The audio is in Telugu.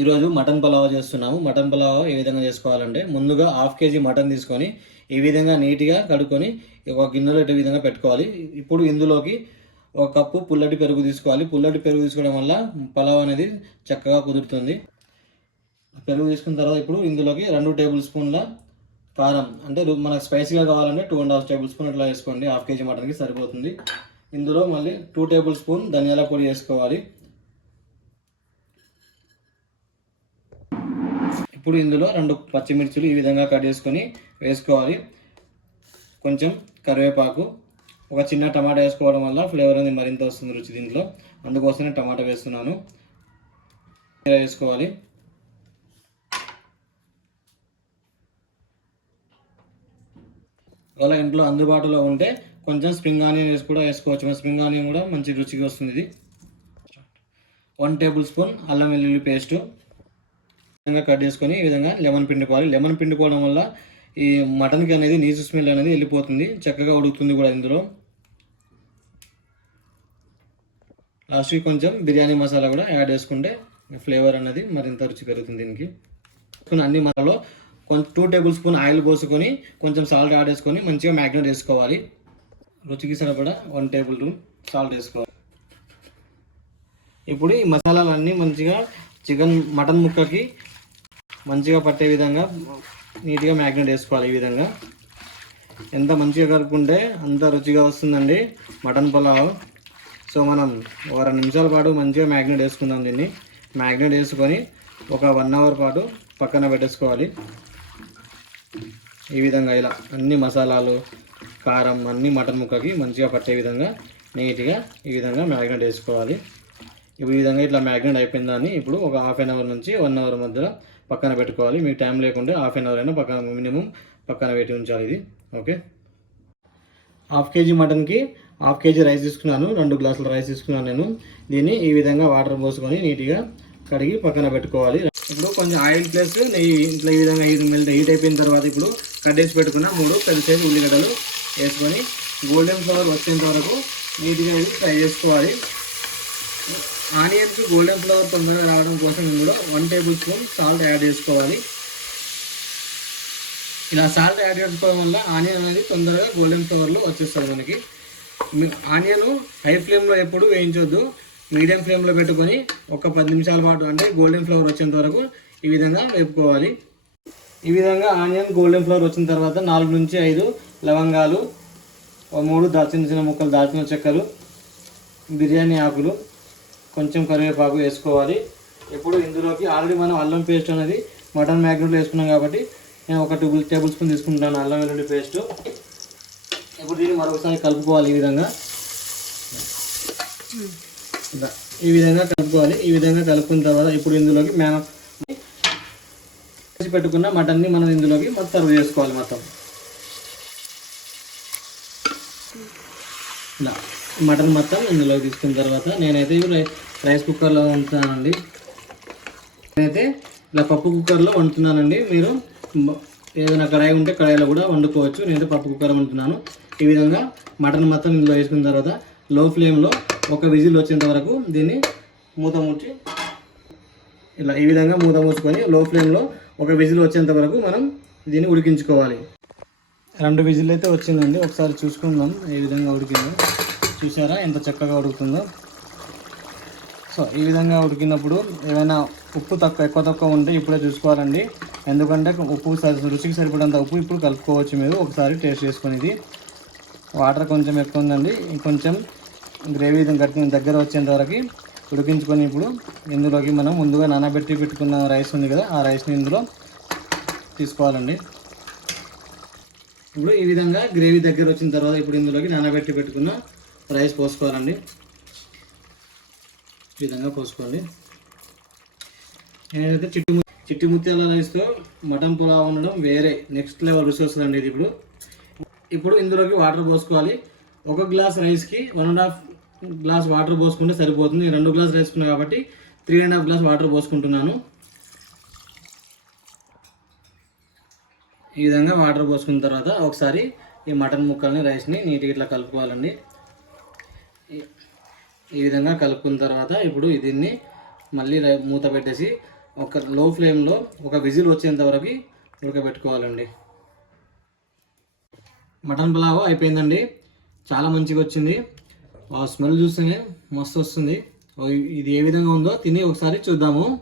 ఈరోజు మటన్ పలావ్ చేస్తున్నాము. మటన్ పలావ్ ఏ విధంగా చేసుకోవాలంటే ముందుగా హాఫ్ కేజీ మటన్ తీసుకొని ఈ విధంగా నీట్గా కడుక్కొని ఒక గిన్నెలో ఈ విధంగా పెట్టుకోవాలి. ఇప్పుడు ఇందులోకి ఒక కప్పు పుల్లటి పెరుగు తీసుకోవాలి. పుల్లటి పెరుగు తీసుకోవడం వల్ల పలావ్ అనేది చక్కగా కుదురుతుంది. పెరుగు తీసుకున్న తర్వాత ఇప్పుడు ఇందులోకి రెండు టేబుల్ స్పూన్ల కారం అంటే మనకు స్పైసీగా కావాలంటే two and half table spoon ఇట్లా వేసుకోండి. హాఫ్ కేజీ మటన్కి సరిపోతుంది. ఇందులో మళ్ళీ టూ టేబుల్ స్పూన్ ధనియాల పొడి వేసుకోవాలి. ఇప్పుడు ఇందులో రెండు పచ్చిమిర్చులు ఈ విధంగా కట్ చేసుకొని వేసుకోవాలి. కొంచెం కరివేపాకు ఒక చిన్న టమాటా వేసుకోవడం వల్ల ఫ్లేవర్ అనేది మరింత వస్తుంది రుచి దీంట్లో. అందుకోసమే టమాటా వేస్తున్నాను. వేసుకోవాలి. ఒకవేళ ఇంట్లో అందుబాటులో ఉంటే కొంచెం స్ప్రింగ్ ఆనియన్ వేసి కూడా వేసుకోవచ్చు. స్ప్రింగ్ ఆనియన్ కూడా మంచి రుచిగా వస్తుంది ఇది. వన్ టేబుల్ స్పూన్ అల్లం వెల్లుల్లి పేస్టు. విధంగా కట్ చేసుకొని ఈ విధంగా లెమన్ పిండుకోవాలి. లెమన్ పిండుకోవడం వల్ల ఈ మటన్కి అనేది నీచు స్మెల్ అనేది వెళ్ళిపోతుంది. చక్కగా ఉడుకుతుంది కూడా ఇందులో. లాస్ట్కి కొంచెం బిర్యానీ మసాలా కూడా యాడ్ చేసుకుంటే ఫ్లేవర్ అనేది మరింత రుచి పెరుగుతుంది దీనికి. కొన్ని అన్ని మసాలాలో కొంచెం టూ టేబుల్ స్పూన్ ఆయిల్ పోసుకొని కొంచెం సాల్ట్ యాడ్ చేసుకొని మంచిగా మ్యాగ్నేట్ వేసుకోవాలి రుచికి సరిపడా వన్ టేబుల్ సాల్ట్ వేసుకోవాలి. ఇప్పుడు ఈ మసాలాలన్నీ మంచిగా చికెన్ మటన్ ముక్కకి మంచిగా పట్టే విధంగా నీట్గా మ్యాగ్నెట్ వేసుకోవాలి ఈ విధంగా. ఎంత మంచిగా కలుపుకుంటే అంత రుచిగా వస్తుందండి మటన్ పులావ్. సో మనం ఒక రెండు నిమిషాల పాటు మంచిగా మ్యాగ్నెట్ వేసుకుందాం దీన్ని. మ్యాగ్నెట్ వేసుకొని ఒక వన్ అవర్ పాటు పక్కన పెట్టేసుకోవాలి. ఈ విధంగా ఇలా అన్ని మసాలాలు కారం అన్ని మటన్ ముక్కకి మంచిగా పట్టే విధంగా నీట్గా ఈ విధంగా మ్యాగ్నెట్ వేసుకోవాలి. ఈ విధంగా ఇట్లా మ్యాగ్నెట్ అయిపోయిన దాన్ని ఇప్పుడు ఒక హాఫ్ అన్ అవర్ నుంచి వన్ అవర్ మధ్యలో పక్కన పెట్టుకోవాలి. మీకు టైం లేకుంటే హాఫ్ అన్ అవర్ అయినా పక్కన మినిమం పక్కన పెట్టి ఉంచాలి ఇది. ఓకే? హాఫ్ కేజీ మటన్కి హాఫ్ కేజీ రైస్ తీసుకున్నాను. రెండు గ్లాసుల రైస్ తీసుకున్నాను నేను. దీన్ని ఈ విధంగా వాటర్ పోసుకొని నీట్గా కడిగి పక్కన పెట్టుకోవాలి. ఇప్పుడు కొంచెం ఆయిల్ ప్లస్ నెయ్యి ఇంట్లో ఈ విధంగా ఇది మెల్ట్ హీట్ అయిపోయిన తర్వాత ఇప్పుడు కట్టేసి పెట్టుకున్న మూడు పెద్ద సైజు ఉల్లిగడ్డలు వేసుకొని గోల్డెన్ ఫ్లవర్ వచ్చేంత వరకు నీట్గా ఇది ఫ్రై చేసుకోవాలి. ఆనియన్స్ గోల్డెన్ ఫ్లవర్ తొందరగా రావడం కోసం ఇందులో one table spoon salt add చేసుకోవాలి. ఇలా సాల్ట్ యాడ్ చేసుకోవడం వల్ల ఆనియన్ అనేది తొందరగా గోల్డెన్ ఫ్లవర్లో వచ్చేస్తుంది మనకి. ఆనియన్ హై ఫ్లేమ్లో ఎప్పుడు వేయించొద్దు. మీడియం ఫ్లేమ్లో పెట్టుకొని ఒక పది నిమిషాల పాటు అంటే గోల్డెన్ ఫ్లవర్ వచ్చేంత వరకు ఈ విధంగా వేపుకోవాలి. ఈ విధంగా ఆనియన్ గోల్డెన్ ఫ్లవర్ వచ్చిన తర్వాత నాలుగు నుంచి ఐదు లవంగాలు మూడు దాల్చిన చిన్న ముక్కలు దాల్చిన చెక్కలు బిర్యానీ ఆకులు కొంచెం కరివేపాకు వేసుకోవాలి. ఇప్పుడు ఇందులోకి ఆల్రెడీ మనం అల్లం పేస్ట్ అనేది మటన్ మ్యాగ్నెట్లో వేసుకున్నాం కాబట్టి నేను ఒక టూ టేబుల్ స్పూన్ తీసుకుంటాను అల్లం వెల్లుల్లి పేస్ట్. ఇప్పుడు దీన్ని మరొకసారి కలుపుకోవాలి ఈ విధంగా. ఈ విధంగా కలుపుకోవాలి. ఈ విధంగా కలుపుకున్న తర్వాత ఇప్పుడు ఇందులోకి మేము పెట్టుకున్న మటన్ని మనం ఇందులోకి మొత్తం సర్వ్ చేసుకోవాలి మొత్తం. ఇలా మటన్ మొత్తం ఇందులో తీసుకున్న తర్వాత నేనైతే ఇవి రై- రైస్ కుక్కర్లో వండుతున్నానండి. నేనైతే ఇలా పప్పు కుక్కర్లో వండుతున్నానండి. మీరు ఏదైనా కడాయి ఉంటే కడాయిలో కూడా వండుకోవచ్చు. నేనైతే పప్పు కుక్కర్ వండుతున్నాను. ఈ విధంగా మటన్ మొత్తం ఇందులో వేసుకున్న తర్వాత లో ఫ్లేమ్లో ఒక విజిల్ వచ్చేంత వరకు దీన్ని మూత ముచ్చి ఇలా ఈ విధంగా మూత మూసుకొని లో ఫ్లేమ్లో ఒక విజిల్ వచ్చేంత వరకు మనం దీన్ని ఉడికించుకోవాలి. రెండు విజిల్ అయితే వచ్చిందండి. ఒకసారి చూసుకుందాం. ఏ విధంగా ఉడికిందో. చూసారా? ఎంత చక్కగా ఉడుకుతుందో. సో ఈ విధంగా ఉడికినప్పుడు ఏమైనా ఉప్పు తక్కువ ఎక్కువ తక్కువ ఉంటే ఇప్పుడే చూసుకోవాలండి. ఎందుకంటే ఉప్పు సరి- రుచికి సరిపడంత ఉప్పు ఇప్పుడు కలుపుకోవచ్చు మీరు. ఒకసారి టేస్ట్ చేసుకునేది. వాటర్ కొంచెం ఎక్కువ ఉందండి. ఇంకొంచెం గ్రేవీ గట్టి దగ్గర వచ్చేంత వరకు ఉడికించుకొని ఇప్పుడు ఇందులోకి మనం ముందుగా నానబెట్టి పెట్టుకున్న రైస్ ఉంది కదా ఆ రైస్ని ఇందులో తీసుకోవాలండి. ఇప్పుడు ఈ విధంగా గ్రేవీ దగ్గర వచ్చిన తర్వాత ఇప్పుడు ఇందులోకి నానబెట్టి పెట్టుకున్న రైస్ పోసుకోవాలండి. ఈ విధంగా పోసుకోండి నేనైతే చిట్టి ము- చిట్టి ముత్యాల రైస్తో మటన్ పులావ్ ఉండడం వేరే నెక్స్ట్ లెవెల్ రుచి వస్తుందండి ఇది ఇప్పుడు. ఇప్పుడు ఇందులోకి వాటర్ పోసుకోవాలి. ఒక గ్లాస్ రైస్కి one and half glass water పోసుకుంటే సరిపోతుంది. రెండు గ్లాస్ రైస్ ఉన్నాయి కాబట్టి three and half glass water పోసుకుంటున్నాను. ఈ విధంగా వాటర్ పోసుకున్న తర్వాత ఒకసారి ఈ మటన్ ముక్కల్ని రైస్ని నీట్గా ఇట్లా కలుపుకోవాలండి. ఈ- విధంగా కలుపుకున్న తర్వాత ఇప్పుడు దీన్ని మళ్ళీ మూత పెట్టేసి ఒక లో ఫ్లేమ్లో ఒక విజిల్ వచ్చేంత వరకు ఉడకబెట్టుకోవాలండి. మటన్ పులావ్ అయిపోయిందండి. చాలా మంచిగా వచ్చింది. ఆ స్మెల్ చూస్తేనే మస్తు వస్తుంది. ఇది ఏ విధంగా ఉందో తిని ఒకసారి చూద్దాము.